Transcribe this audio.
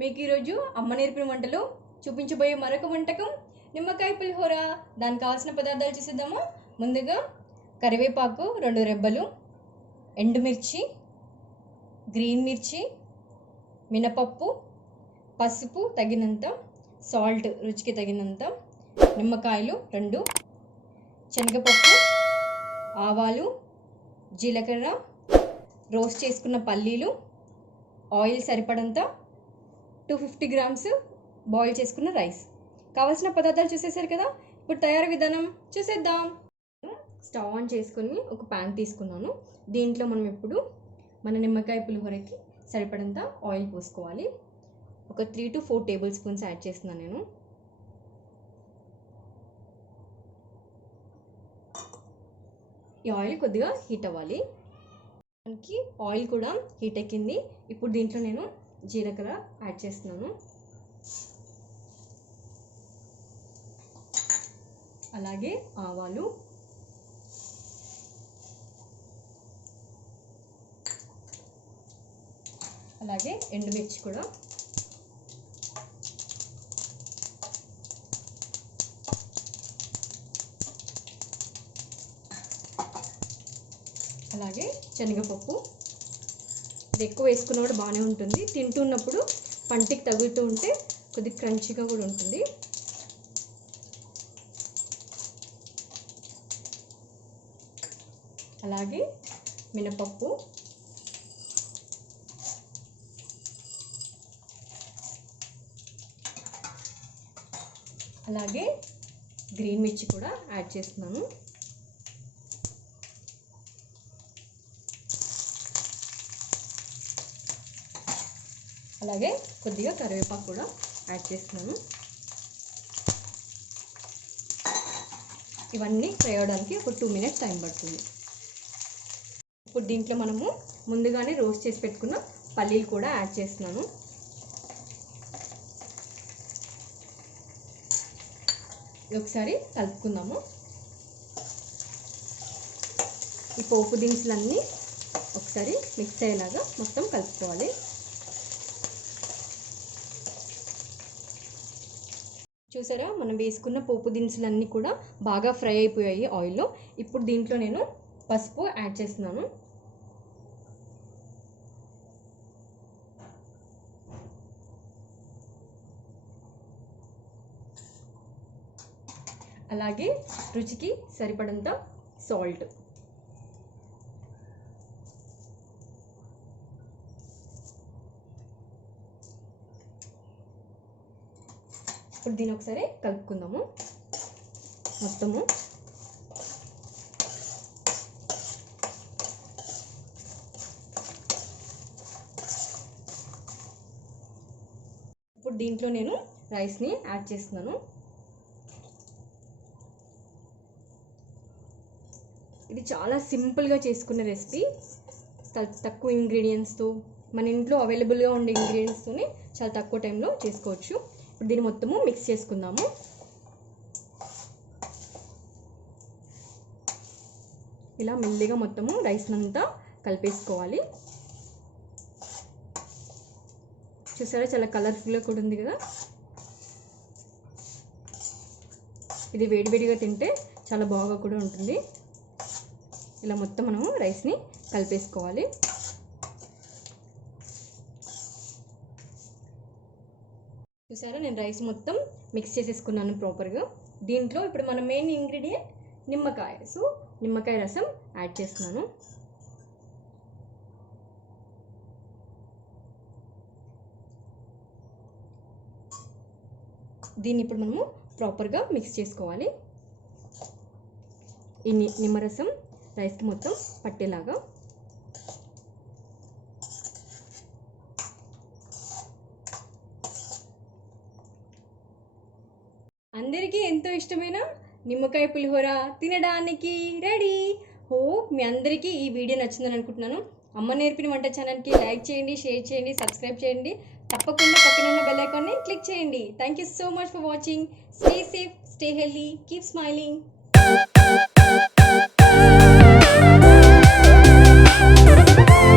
మీకు ఈరోజు అమ్మ నేర్పిన వంటలో చూపించబోయే మరొక వంటకం నిమ్మకాయ పులిహోర. దానికి కావాల్సిన పదార్థాలు చూసేద్దాము. ముందుగా కరివేపాకు 2 రెబ్బలు, ఎండుమిర్చి, గ్రీన్ మిర్చి, మినపప్పు, పసుపు తగినంత, సాల్ట్ రుచికి తగినంత, నిమ్మకాయలు 2, శనగపప్పు, ఆవాలు, జీలకర్ర, రోస్ట్ చేసుకున్న పల్లీలు, ఆయిల్ సరిపడంత, 250 గ్రామ్స్ బాయిల్ చేసుకున్న రైస్. కావాల్సిన పదార్థాలు చూసేసారు కదా. ఇప్పుడు తయారీ విధానం చూసేద్దాం. స్టవ్ ఆన్ చేసుకొని ఒక ప్యాన్ తీసుకున్నాను. దీంట్లో మనం ఇప్పుడు మన నిమ్మకాయ పులిహోరకి సరిపడంత ఆయిల్ పోసుకోవాలి. ఒక 3 to 4 టేబుల్ స్పూన్స్ యాడ్ చేస్తున్నాను నేను. ఈ ఆయిల్ కొద్దిగా హీట్ అవ్వాలి. మనకి ఆయిల్ కూడా హీట్ ఎక్కింది. ఇప్పుడు దీంట్లో నేను జీలకర్ర యాడ్ చేస్తున్నాను. అలాగే ఆవాలు, అలాగే ఎండుమిర్చి కూడా, అలాగే శనగపప్పు. ఇది ఎక్కువ వేసుకున్న కూడా బాగానే ఉంటుంది. తింటున్నప్పుడు పంటికి తగులుతూ ఉంటే కొద్దిగా క్రంచీగా కూడా ఉంటుంది. అలాగే మినపప్పు, అలాగే గ్రీన్ మిర్చి కూడా యాడ్ చేస్తున్నాను. అలాగే కొద్దిగా కరివేపాకు కూడా యాడ్ చేస్తున్నాను. ఇవన్నీ ఫ్రై అవడానికి ఒక 2 minutes టైం పడుతుంది. ఇప్పుడు దీంట్లో మనము ముందుగానే రోస్ట్ చేసి పెట్టుకున్న పల్లీలు కూడా యాడ్ చేస్తున్నాను. ఒకసారి కలుపుకుందాము. ఈ పోపు దినుసులన్నీ ఒకసారి మిక్స్ అయ్యేలాగా మొత్తం కలుపుకోవాలి. చూసారా, మనం వేసుకున్న పోపు దినుసులన్నీ కూడా బాగా ఫ్రై అయిపోయాయి ఆయిల్లో. ఇప్పుడు దీంట్లో నేను పసుపు యాడ్ చేస్తున్నాను. అలాగే రుచికి సరిపడంత సాల్ట్. ఇప్పుడు దీన్ని ఒకసారి కలుపుకుందాము మొత్తము. ఇప్పుడు దీంట్లో నేను రైస్ని యాడ్ చేస్తున్నాను. ఇది చాలా సింపుల్గా చేసుకునే రెసిపీ. తక్కువ ఇంగ్రీడియంట్స్తో, మన ఇంట్లో అవైలబుల్గా ఉండే ఇంగ్రీడియంట్స్తోనే చాలా తక్కువ టైంలో చేసుకోవచ్చు. ఇప్పుడు దీన్ని మొత్తము మిక్స్ చేసుకుందాము. ఇలా మెల్లిగా మొత్తము రైస్నంతా కలిపేసుకోవాలి. చూసారా, చాలా కలర్ఫుల్గా కూడా ఉంది కదా. ఇది వేడివేడిగా తింటే చాలా బాగా కూడా ఉంటుంది. ఇలా మొత్తం మనము రైస్ని కలిపేసుకోవాలి. చూసారా, నేను రైస్ మొత్తం మిక్స్ చేసేసుకున్నాను ప్రాపర్గా. దీంట్లో ఇప్పుడు మన మెయిన్ ఇంగ్రీడియంట్ నిమ్మకాయ. సో నిమ్మకాయ రసం యాడ్ చేస్తున్నాను. దీన్ని ఇప్పుడు మనము ప్రాపర్గా మిక్స్ చేసుకోవాలి. ఈ నిమ్మరసం రైస్కి మొత్తం పట్టేలాగా. అందరికీ ఎంతో ఇష్టమైన నిమ్మకాయ పులిహోర తినడానికి రెడీ. హోప్ మీ అందరికీ ఈ వీడియో నచ్చిందని అనుకుంటున్నాను. అమ్మ నేర్పిన వంట ఛానల్కి లైక్ చేయండి, షేర్ చేయండి, సబ్స్క్రైబ్ చేయండి. తప్పకుండా పక్కన ఉన్న బెల్ ఐకాన్ని క్లిక్ చేయండి. Thank you so much for watching. Stay safe, stay healthy, keep smiling.